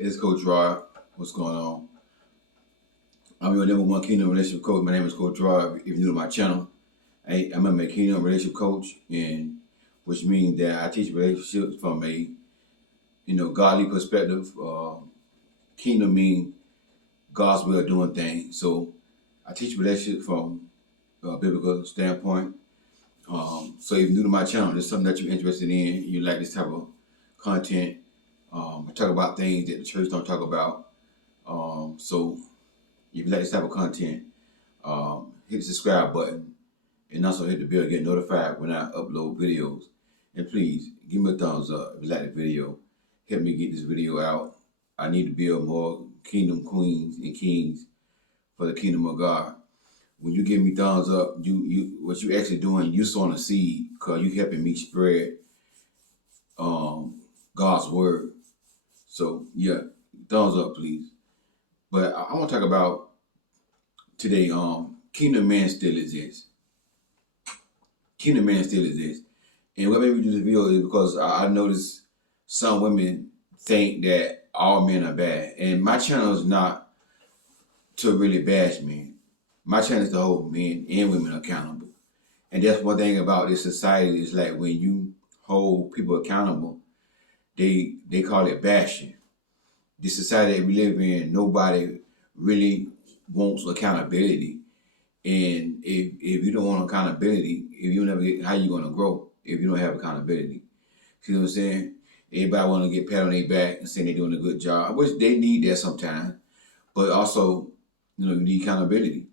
It's Coach Rod. What's going on? I'm your number one Kingdom Relationship Coach. My name is Coach Rod. If you're new to my channel, I'm a Kingdom Relationship Coach, and which means that I teach relationships from a godly perspective. Kingdom means God's way of doing things. So I teach relationships from a biblical standpoint. So if you're new to my channel, there's something that you're interested in, you like this type of content. I talk about things that the church don't talk about. So if you like this type of content, hit the subscribe button and also hit the bell to get notified when I upload videos. And please give me a thumbs up if you like the video. Help me get this video out. I need to build more kingdom queens and kings for the kingdom of God. When you give me thumbs up, what you actually doing, you sowing a seed because you helping me spread God's word. So yeah, thumbs up please. But I want to talk about today, kingdom man still exists. Kingdom man still exists. And what made me do this video is because I noticed some women think that all men are bad. And my channel is not to really bash men. My channel is to hold men and women accountable. And that's one thing about this society is like when you hold people accountable, they call it bashing. The society that we live in, nobody really wants accountability. And if you don't want accountability, if you never get, how you gonna grow if you don't have accountability? See what I'm saying? Everybody want to get pat on their back and say they're doing a good job, which they need that sometimes. But also, you need accountability.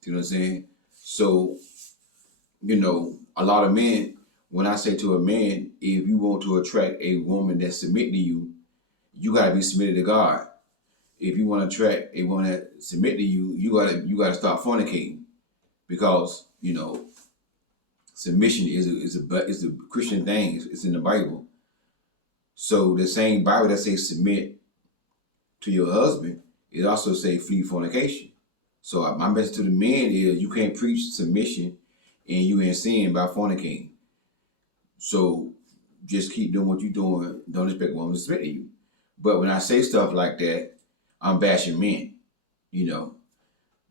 See what I'm saying? So, a lot of men, when I say to a man, if you want to attract a woman that submit to you, you gotta be submitted to God. If you want to attract a woman that submit to you, you gotta stop fornicating, because submission is a Christian thing. It's in the Bible. So the same Bible that says submit to your husband, it also say flee fornication. So my message to the men is you can't preach submission and you in sin by fornicating. So just keep doing what you're doing. Don't expect a woman to submit to you. But when I say stuff like that, I'm bashing men.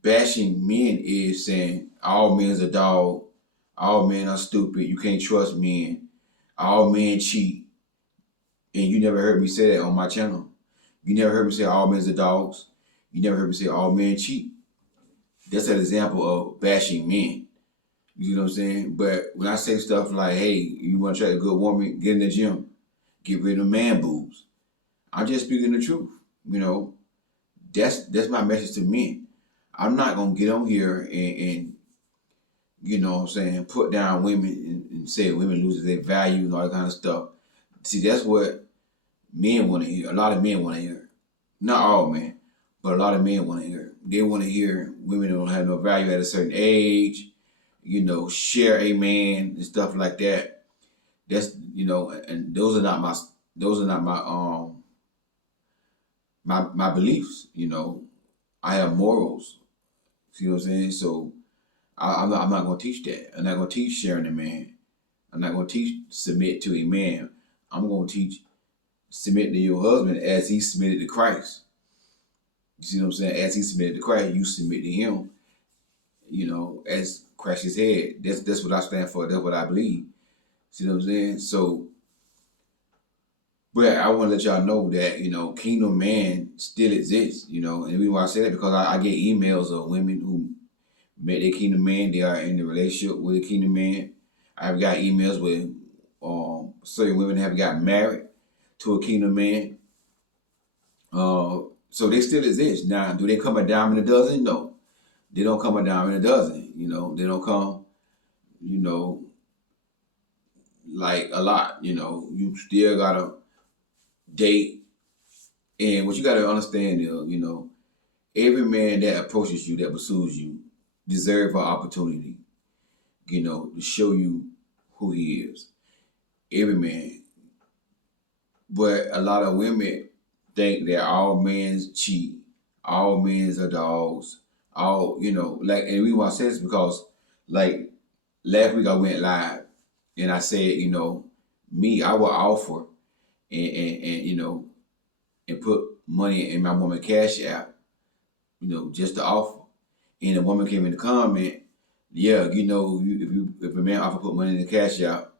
Bashing men is saying all men's a dog, all men are stupid, you can't trust men, all men cheat. And you never heard me say that on my channel. You never heard me say all men's are dogs. You never heard me say all men cheat. That's an example of bashing men. You know what I'm saying? But when I say stuff like, hey, you want to try a good woman, get in the gym, get rid of man boobs, I'm just speaking the truth. That's my message to men. I'm not gonna get on here and put down women and say women loses their value and all that kind of stuff. See, that's what men want to hear. A lot of men want to hear. Not all men, but a lot of men want to hear. They want to hear women don't have no value at a certain age, share a man and stuff like that. That's and those are not my beliefs. I have morals. See what I'm saying? So I'm not going to teach that. I'm not going to teach sharing a man. I'm not going to teach submit to a man. I'm going to teach submit to your husband as he submitted to Christ. You see what I'm saying? As he submitted to Christ, you submit to him. As Christ's head. That's what I stand for. That's what I believe. See what I'm saying? So, but I want to let y'all know that kingdom man still exists. And the reason why I say that because I get emails of women who met their kingdom man. They are in a relationship with a kingdom man. I've got emails with certain women have got married to a kingdom man. So they still exist. Now, do they come a dime in a dozen? No. They don't come a dime in a dozen. They don't come, like a lot. You still gotta date. And what you gotta understand is, every man that approaches you, that pursues you, deserve an opportunity, to show you who he is. Every man. But a lot of women think that all men cheat, all men are dogs, all, like, and we want to say this because, like, last week I went live and I said, me, I will offer and and put money in my woman cash app, just to offer. And the woman came in the comment, yeah, if a man offer put money in the cash app,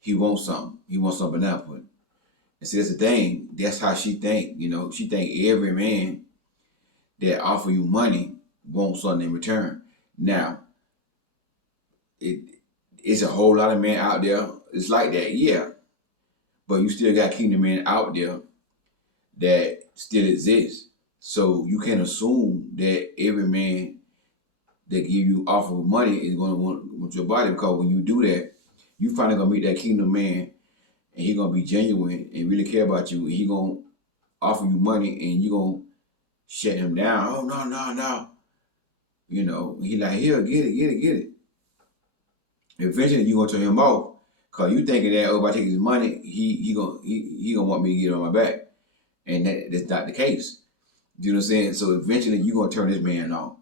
he wants something. He wants something output. And see, that's the thing. That's how she think. She think every man that offer you money wants something in return. Now, it's a whole lot of men out there. It's like that, yeah. But you still got kingdom men out there that still exist. So you can't assume that every man that give you offer money is going to want your body, because when you do that, you finally gonna meet that kingdom man, and he gonna be genuine and really care about you, and he gonna offer you money, and you gonna shut him down. Oh no, no, no. He like, here, get it. Eventually you gonna turn him off, cause you thinking that, oh, if I take his money, he gonna want me to get on my back, and that's not the case. You know what I'm saying? So eventually you gonna turn this man off,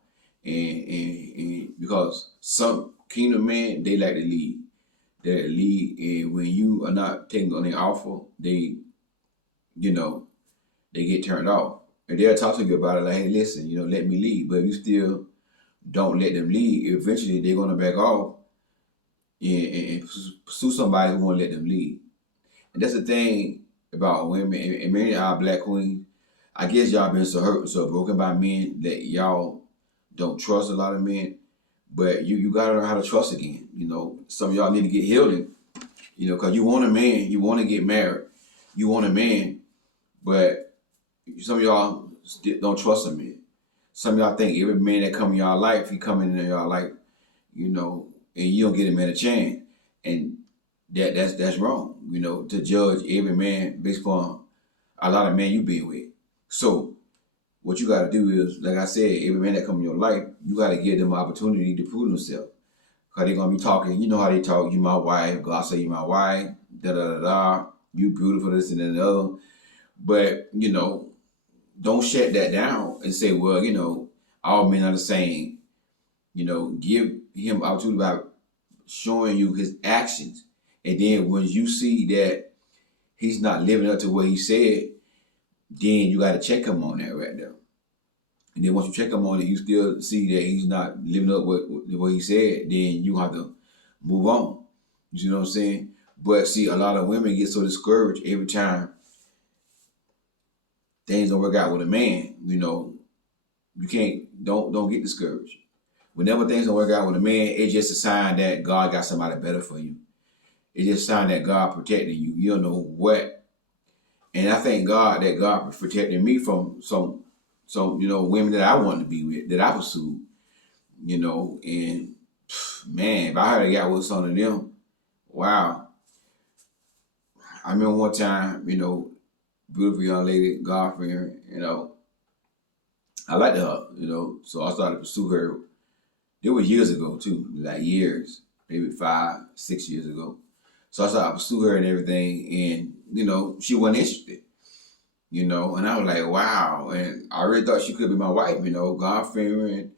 and because some kingdom men, they like to lead. They lead, and when you are not taking on their offer, they get turned off, and they'll talk to you about it like, hey, listen, let me lead. But if you still don't let them lead, eventually they're gonna back off and pursue somebody who won't let them lead. And that's the thing about women, and many of our black queens. I guess y'all been so hurt, so broken by men that y'all don't trust a lot of men. But you gotta learn how to trust again. Some of y'all need to get healed, because you want a man, you want to get married, you want a man, but some of y'all still don't trust a man. Some of y'all think every man that come in y'all life, he coming in y'all life, and you don't get a man a chance, and that's wrong. To judge every man based upon a lot of men you been with. So what you got to do is, like I said, every man that come in your life, you got to give them an opportunity to prove themselves. Because they're going to be talking, you know how they talk, you my wife, God say you my wife, da-da-da-da, you beautiful, this and that and the other. But, don't shut that down and say, well, all men are the same. Give him opportunity by showing you his actions. And then when you see that he's not living up to what he said, then you got to check him on that right there. And then once you check him on it, you still see that he's not living up with what he said, then you have to move on. You know what I'm saying? But see, a lot of women get so discouraged every time things don't work out with a man. You don't get discouraged. Whenever things don't work out with a man, it's just a sign that God got somebody better for you. It's just a sign that God protecting you. You don't know what. And I thank God that God protected me from some women that I wanted to be with, that I pursued. And man, if I had got with some of them, wow. I remember one time, beautiful young lady, God fearing, I liked her, so I started to pursue her. It was years ago too, like years, maybe 5, 6 years ago. So I started to pursue her and everything, and she wasn't interested. And I was like, wow. And I really thought she could be my wife, God fearing.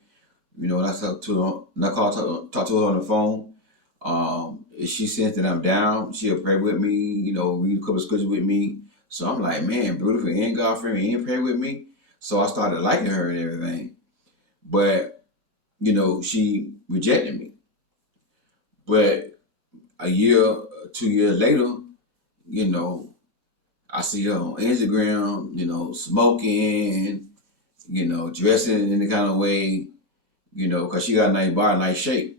And I talked to her, and I talked to her on the phone. If she sensed that I'm down, she'll pray with me, read a couple of scriptures with me. So I'm like, man, beautiful and God fearing and pray with me. So I started liking her and everything. But, she rejected me. But a year, 2 years later, I see her on Instagram, smoking, dressing in the kind of way, because she got a nice body, nice shape.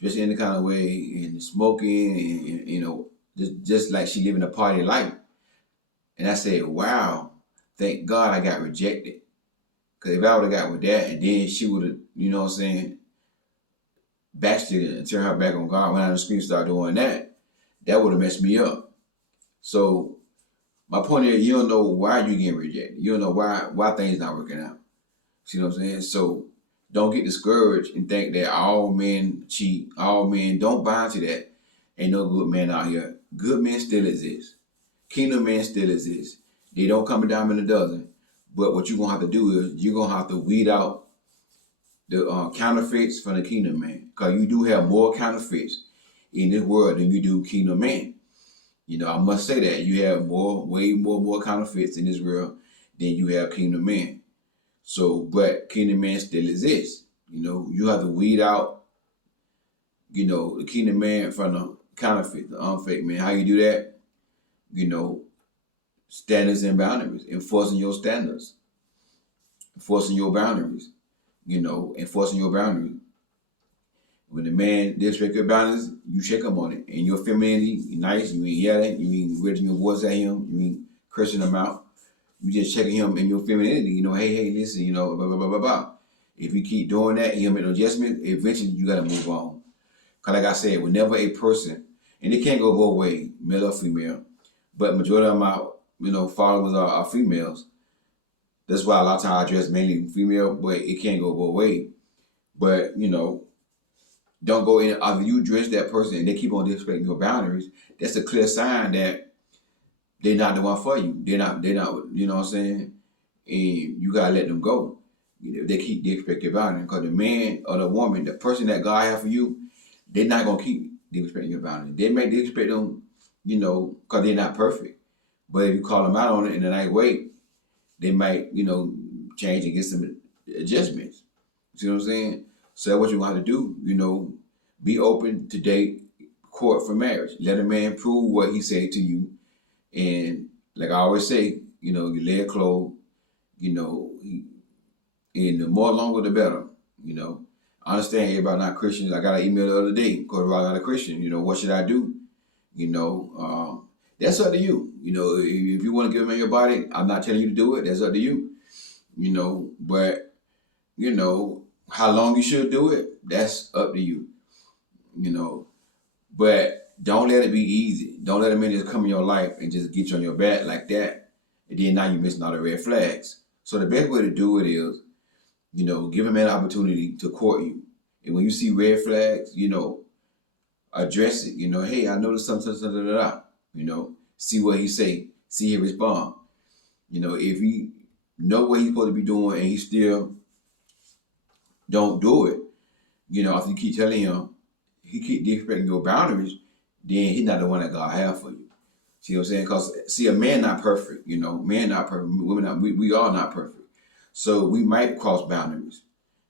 Dressing in the kind of way and smoking and just like she living a party life. And I said, wow, thank God I got rejected. Because if I would have got with that, and then she would have, backslid and turned her back on God, when I on the screen start doing that would have messed me up. So my point is, you don't know why you're getting rejected. You don't know why things not working out. See what I'm saying? So don't get discouraged and think that all men cheat, all men. Don't buy into that. Ain't no good men out here. Good men still exist. Kingdom men still exist. They don't come a dime in a dozen. But what you're going to have to do is you're going to have to weed out the counterfeits from the kingdom man. Because you do have more counterfeits in this world than you do kingdom man. I must say that you have way more counterfeits in this world than you have kingdom men. So, but kingdom man still exists. You have to weed out, the kingdom man from the counterfeit, the unfake man. How you do that? You know, Standards and boundaries, enforcing your standards, enforcing your boundaries, enforcing your boundaries. When the man disrespect your boundaries, you check him on it. And your femininity, you nice, you ain't yelling, you ain't raising your voice at him, you ain't cursing him out. You just checking him in your femininity, hey, listen, blah, blah, blah, blah, blah. If you keep doing that, you don't make no adjustment, eventually you gotta move on. Cause like I said, whenever a person, and it can't go both ways, male or female, but majority of my, followers are females. That's why a lot of times I dress mainly female, but it can't go both ways. But, don't go in, if you dress that person and they keep on disrespecting your boundaries, that's a clear sign that they're not the one for you. They're not, you know what I'm saying? And you gotta let them go. They keep disrespecting your boundaries. Because the man or the woman, the person that God has for you, they're not gonna keep disrespecting your boundaries. They may disrespect them, because they're not perfect. But if you call them out on it in a nice way, they might, change and get some adjustments. You see what I'm saying? So that's what you want to do, be open to date, court for marriage. Let a man prove what he said to you. And like I always say, you lay it clothes, and the more longer the better, I understand everybody not Christians. I got an email the other day, because I'm not a Christian, what should I do? That's up to you. If you want to give a man your body, I'm not telling you to do it. That's up to you. But, how long you should do it, that's up to you. But don't let it be easy. Don't let a man just come in your life and just get you on your back like that. And then now you're missing all the red flags. So the best way to do it is, give a man an opportunity to court you. And when you see red flags, address it. Hey, I noticed something, see what he say, see him respond. If he know what he's supposed to be doing and he still don't do it, if you keep telling him, he keep disrespecting your boundaries, then he's not the one that God have for you. See what I'm saying? Because, see, a man not perfect, man not perfect, women not, we all not perfect. So we might cross boundaries,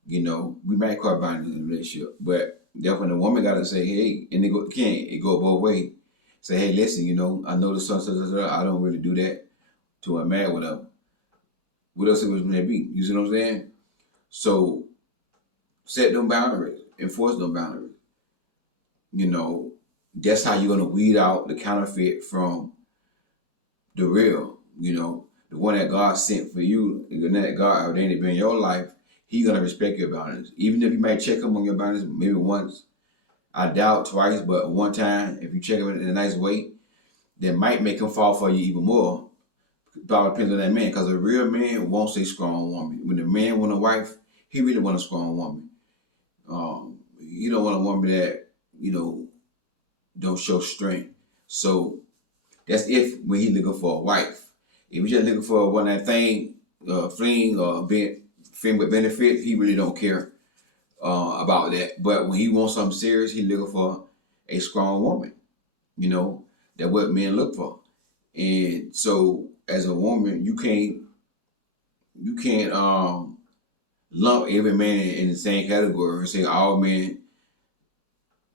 we might cross boundaries in a relationship, but that's when the woman got to say, hey, and it go both ways. Say, hey, listen, I know the son, I don't really do that to a man, whatever. What else it was may be? You see what I'm saying? So set them boundaries, enforce them boundaries. That's how you're gonna weed out the counterfeit from the real. The one that God sent for you, and that God ordained to be in your life, He's gonna respect your boundaries. Even if you might check him on your boundaries, maybe once. I doubt twice, but one time, if you check him in a nice way, that might make him fall for you even more. It all depends on that man, because a real man wants a strong woman. When the man want a wife, he really want a strong woman. You don't want a woman that, don't show strength. So that's when he looking for a wife. If he's just looking for a one night thing, fling or friend with benefits, he really don't care about that. But when he wants something serious, he looking for a strong woman. That's what men look for. And so as a woman, you can't lump every man in the same category and say all men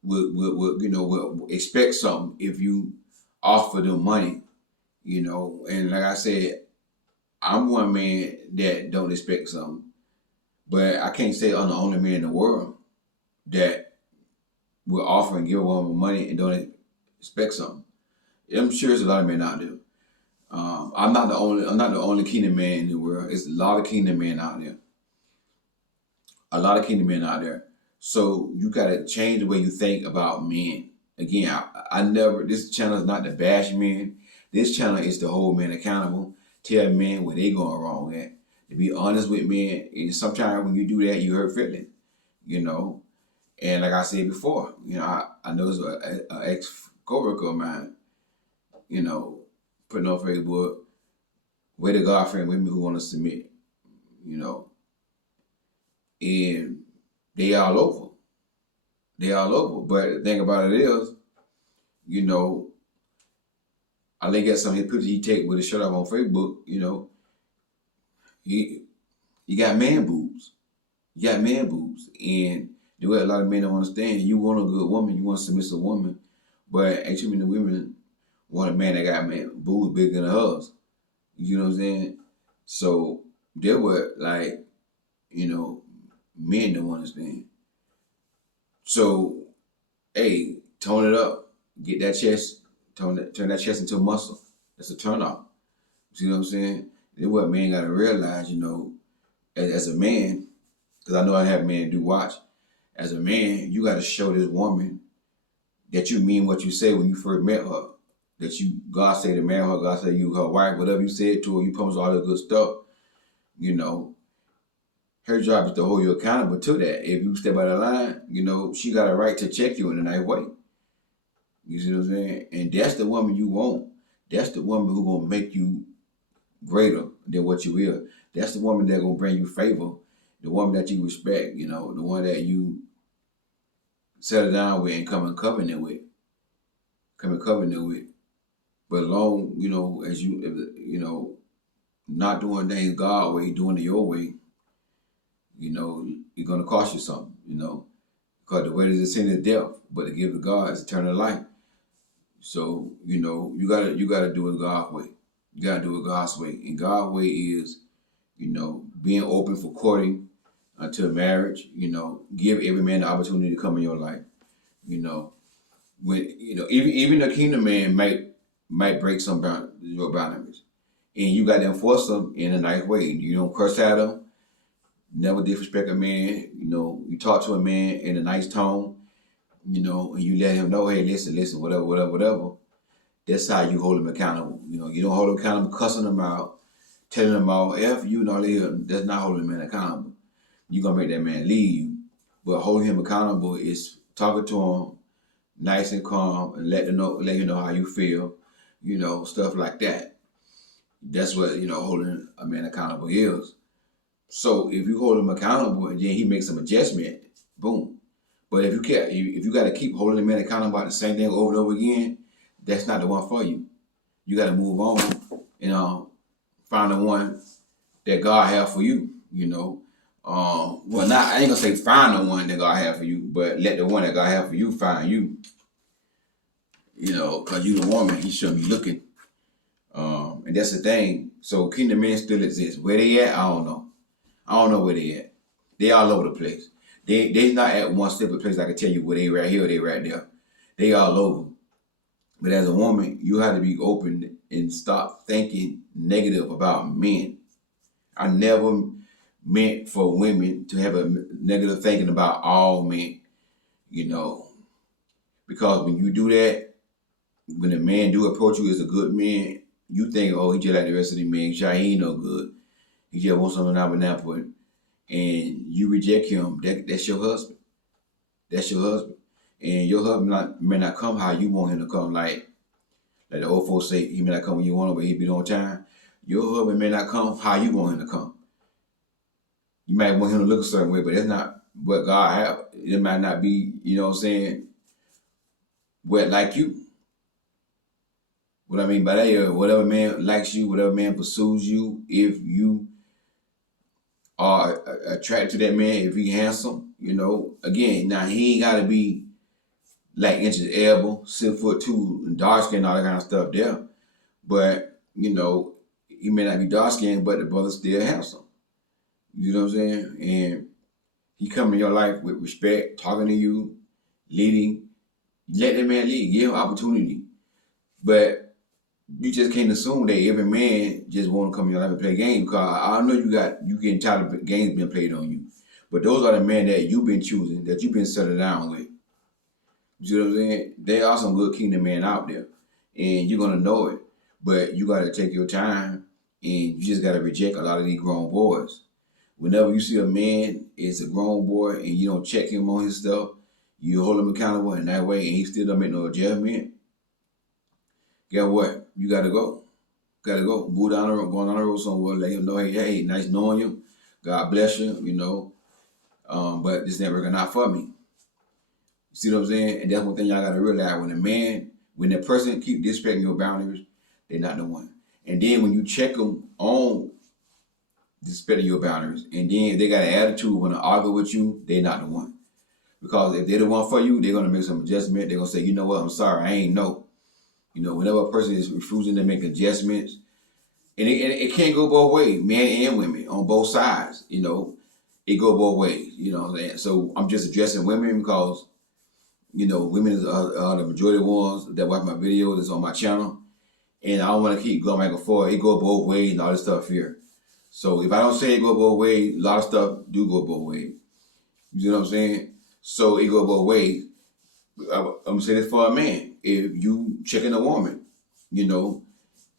would expect something if you offer them money, and like I said, I'm one man that don't expect something, but I can't say I'm the only man in the world that will offer and give a woman money and don't expect something. I'm sure there's a lot of men out there. I'm not the only kingdom man in the world. It's a lot of kingdom men out there. A lot of kingdom men out there. So you gotta change the way you think about men. Again, I never. This channel is not to bash men. This channel is to hold men accountable. Tell men where they going wrong at. To be honest with men. And sometimes when you do that, you hurt feelings. And like I said before, I know it's an ex coworker of mine. Putting on Facebook, way to God friend women who want to submit. And they all over. They all over. But the thing about it is, I look at some of his pictures he take with his shirt off on Facebook. He you got man boobs. You got man boobs, and the way a lot of men don't understand, you want a good woman, you want a submissive woman, but ain't too many women want a man that got man boobs bigger than hers. You know what I'm saying? So there were like, men don't understand. So hey, tone it up, get that chest, turn that chest into muscle. That's a turn off. See what I'm saying? Then what man gotta realize, as a man, because I know I have men do watch. As a man, you gotta show this woman that you mean what you say when you first met her. That God say to marry her, God say you her wife, whatever you said to her, you promise all that good stuff. You know, her job is to hold you accountable to that. If you step out of line, she got a right to check you in a nice way. You see what I'm saying? And that's the woman you want. That's the woman who gonna make you greater than what you is. That's the woman that gonna bring you favor. The woman that you respect. The one that you settle down with and come in covenant with. But long, as not doing things God way, doing it your way, it's gonna cost you something, Because the way to sin is death, but the gift of God is eternal life. So, you gotta do it God's way. You gotta do it God's way. And God's way is, being open for courting until marriage, give every man the opportunity to come in your life. When even the kingdom man might break some your boundaries. And you gotta enforce them in a nice way. You don't curse at them, never disrespect a man, you talk to a man in a nice tone, and you let him know, hey, listen, whatever. That's how you hold him accountable. You don't hold him accountable cussing him out, telling him out, F you, that's not holding a man accountable. You're gonna make that man leave you. But holding him accountable is talking to him nice and calm and let you know how you feel, stuff like that. That's what, holding a man accountable is. So if you hold him accountable and then he makes some adjustment, boom. But if you got to keep holding a man accountable about the same thing over and over again, that's not the one for you. You got to move on and find the one that God has for you. I ain't gonna say find the one that God has for you, but let the one that God has for you find you. Because you the woman, he shouldn't be looking. And that's the thing. So kingdom men still exist. Where they at? I don't know. I don't know where they at. They all over the place. They not at one separate place. I can tell you where they right here or they right there. They all over. But as a woman, you have to be open and stop thinking negative about men. I never meant for women to have a negative thinking about all men. Because when you do that, when a man do approach you as a good man, you think, oh, he just like the rest of the men. He ain't no good. He just wants something out of an apple. And you reject him. That's your husband. That's your husband. And your husband may not come how you want him to come. Like the old folks say, he may not come when you want him, but he be on time. Your husband may not come how you want him to come. You might want him to look a certain way, but that's not what God have. It might not be, what like you. What I mean by that is whatever man likes you, whatever man pursues you, if you are attracted to that man, if he handsome, again, now he ain't gotta be like inches elbow, 6'2", and dark skin, all that kind of stuff there. But, he may not be dark skinned, but the brother's still handsome. You know what I'm saying? And he come in your life with respect, talking to you, leading. Let that man lead, give him opportunity. But you just can't assume that every man just want to come in your life and play games, because I know you getting tired of games being played on you. But those are the men that you've been choosing, that you've been settled down with. You see what I'm saying? There are some good kingdom men out there, and you're gonna know it. But you gotta take your time, and you just gotta reject a lot of these grown boys. Whenever you see a man is a grown boy and you don't check him on his stuff, you hold him accountable in that way, and he still don't make no adjustment. Guess what? You gotta go. Gotta go. Move down the road, go down the road somewhere, let him know, hey, nice knowing you. God bless you, but this never working out for me. You see what I'm saying? And that's one thing y'all gotta realize. When the person keep disrespecting your boundaries, they're not the one. And then when you check them on respecting your boundaries, and then if they got an attitude want to argue with you, they're not the one. Because if they're the one for you, they're gonna make some adjustment. They're gonna say, you know what, I'm sorry, I ain't know. You know, whenever a person is refusing to make adjustments, and it can't go both ways, men and women on both sides. You know, it go both ways. You know what I'm saying? So I'm just addressing women because women are the majority of the ones that watch my videos that's on my channel, and I don't want to keep going back and forth. It go both ways and all this stuff here. So if I don't say it go both ways, a lot of stuff do go both ways. You know what I'm saying? So it go both ways. I'm gonna say this for a man. If you checking a woman,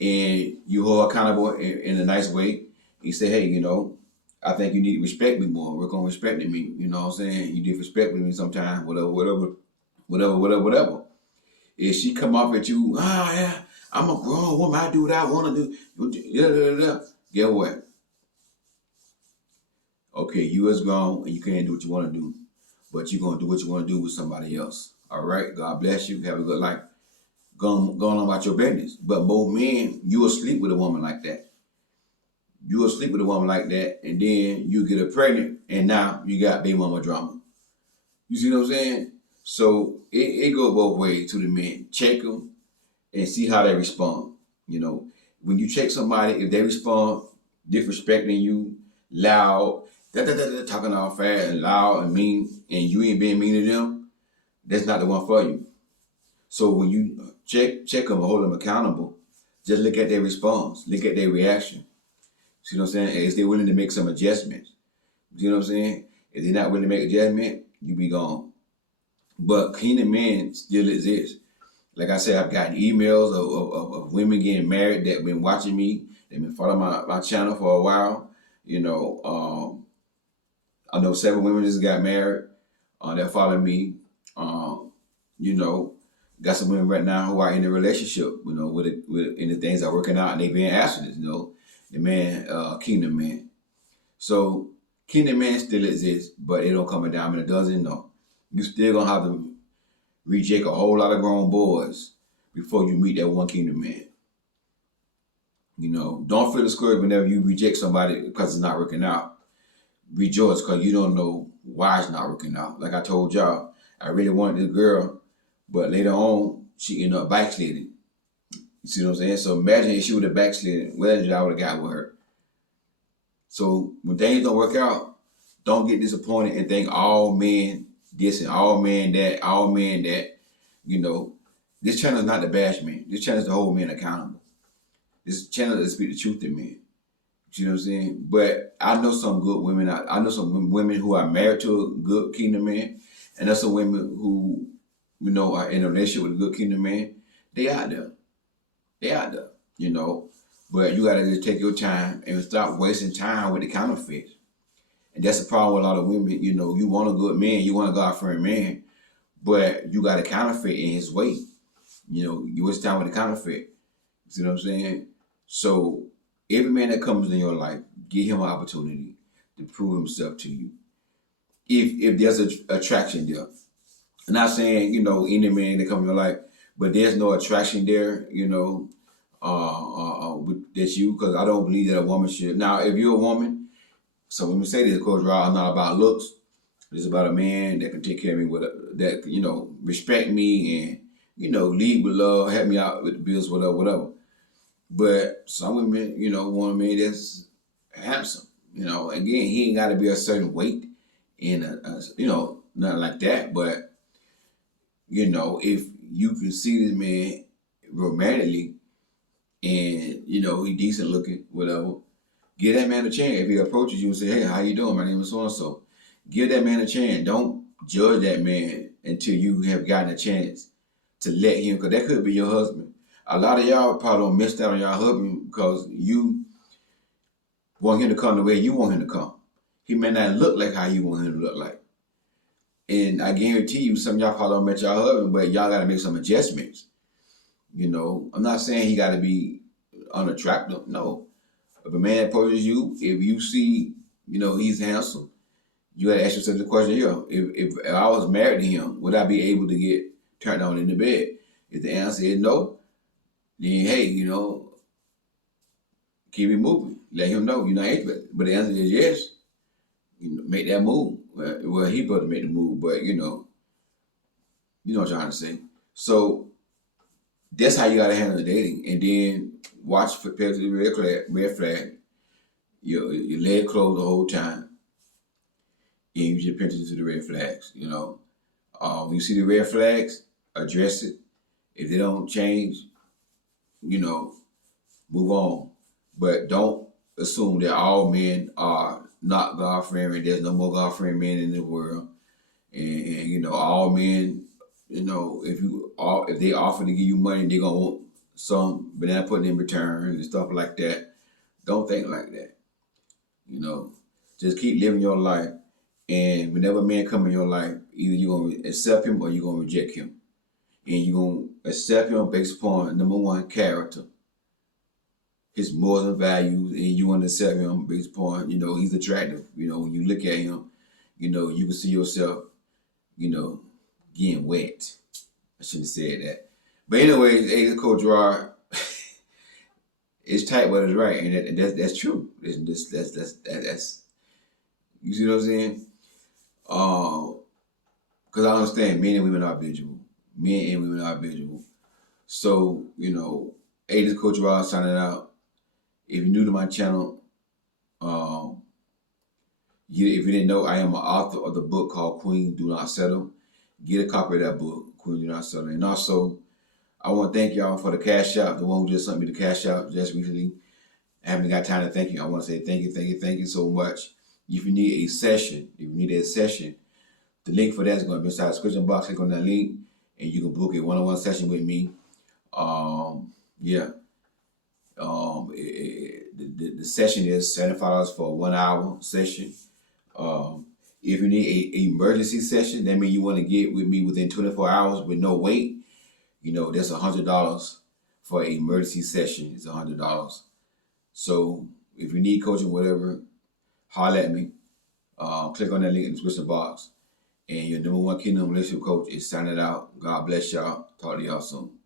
and you hold her accountable in a nice way, you say, hey, I think you need to respect me more. Work on respecting me. You know what I'm saying? You disrespect me sometimes, whatever. If she come off at you, yeah, I'm a grown woman, I do what I want to do. Get what? Okay, you is grown and you can't do what you want to do, but you're going to do what you want to do with somebody else. All right? God bless you. Have a good life. Going on about your business. But most men, you will sleep with a woman like that. You will sleep with a woman like that, and then you get her pregnant, and now you got baby mama drama. You see what I'm saying? So it go both ways to the men. Check them and see how they respond. When you check somebody, if they respond disrespecting you, loud, talking all fast and loud and mean, and you ain't being mean to them, that's not the one for you. So when you check them, hold them accountable, just look at their response, look at their reaction. See what I'm saying? Is they willing to make some adjustments? You know what I'm saying? If they're not willing to make adjustment, you be gone. But kingdom men still exist. Like I said, I've gotten emails of women getting married that have been watching me. They've been following my channel for a while. I know 7 women just got married that follow me. Got some women right now who are in a relationship, with and the things are working out and they being answered, the man, kingdom man. So kingdom man still exists, but it don't come a dime in a dozen, no. You still gonna have to reject a whole lot of grown boys before you meet that one kingdom man. Don't feel discouraged whenever you reject somebody because it's not working out. Rejoice because you don't know why it's not working out. Like I told y'all, I really wanted this girl, but later on, she ended up backsliding. You see what I'm saying? So imagine if she would have backslidden, what else I would have got with her. So when things don't work out, don't get disappointed and think all men this and all men that, This channel is not to bash men. This channel is to hold men accountable. This channel is to speak the truth to men. You know what I'm saying? But I know some good women. I know some women who are married to a good kingdom man, and there's some women who, are in a relationship with a good kingdom man. They out there. But you gotta just take your time and stop wasting time with the counterfeits. And that's the problem with a lot of women. You want a good man, you want a God-fearing man, but you got a counterfeit in his way. You waste time with the counterfeit. You see what I'm saying? So every man that comes in your life, give him an opportunity to prove himself to you. If there's an attraction there. I'm not saying, any man that comes in your life, but there's no attraction there, that's you, because I don't believe that a woman should. Now, if you're a woman, some women say this, Coach Raw, not about looks. It's about a man that can take care of me, respect me and, lead with love, help me out with the bills, whatever. But some women, want a man that's handsome. Again, he ain't got to be a certain weight and, nothing like that. But, if you can see this man romantically and, he decent looking, whatever, give that man a chance. If he approaches you and say, hey, how you doing? My name is so-and-so. Give that man a chance. Don't judge that man until you have gotten a chance to let him, because that could be your husband. A lot of y'all probably don't miss out on your husband because you want him to come the way you want him to come. He may not look like how you want him to look like. And I guarantee you, some of y'all probably don't met your husband, but y'all got to make some adjustments. I'm not saying he got to be unattractive. No. If a man approaches you, if you see, he's handsome, you got to ask yourself the question here. If I was married to him, would I be able to get turned on in the bed? If the answer is no, then hey, keep it moving. Let him know you're not interested. But the answer is yes. Make that move. Well, he better make the move, but you know what I'm trying to say. So that's how you gotta handle the dating, and then watch for pay to the red flag. Your leg closed the whole time, and you just pay attention to the red flags. When you see the red flags, address it. If they don't change, you know, move on. But don't assume that all men are not God fearing. There's no more God fearing men in the world, and all men. If they offer to give you money, they're gonna want some banana pudding in return and stuff like that. Don't think like that. You know, just keep living your life. And whenever a man come in your life, either you're gonna accept him or you're gonna reject him. And you're gonna accept him based upon number one, character, his morals and values, and you want to accept him based upon, he's attractive. When you look at him, you can see yourself, you know, getting wet. I shouldn't have said that. But anyways, hey, this Coach Gerard, it's tight, but it's right, and that's true. That's you see what I'm saying? Because I understand men and women are visual. Men and women are visual. So, hey, this Coach Gerard signing out. If you're new to my channel, if you didn't know, I am an author of the book called Queen Do Not Settle. Get a copy of that book, Queen Do Not Settle. And also, I want to thank y'all for the cash out, the one who just sent me the cash out just recently. I haven't got time to thank you. I want to say thank you so much. If you need a session, the link for that is going to be inside the description box. Click on that link, and you can book a one-on-one session with me. Yeah. The session is $75 for a 1 hour session. If you need a emergency session, that means you want to get with me within 24 hours with no wait. That's $100 for an emergency session. It's $100. So if you need coaching, whatever, holler at me. Click on that link in the description box. And your number one kingdom relationship coach is signing out. God bless y'all. Talk to y'all soon.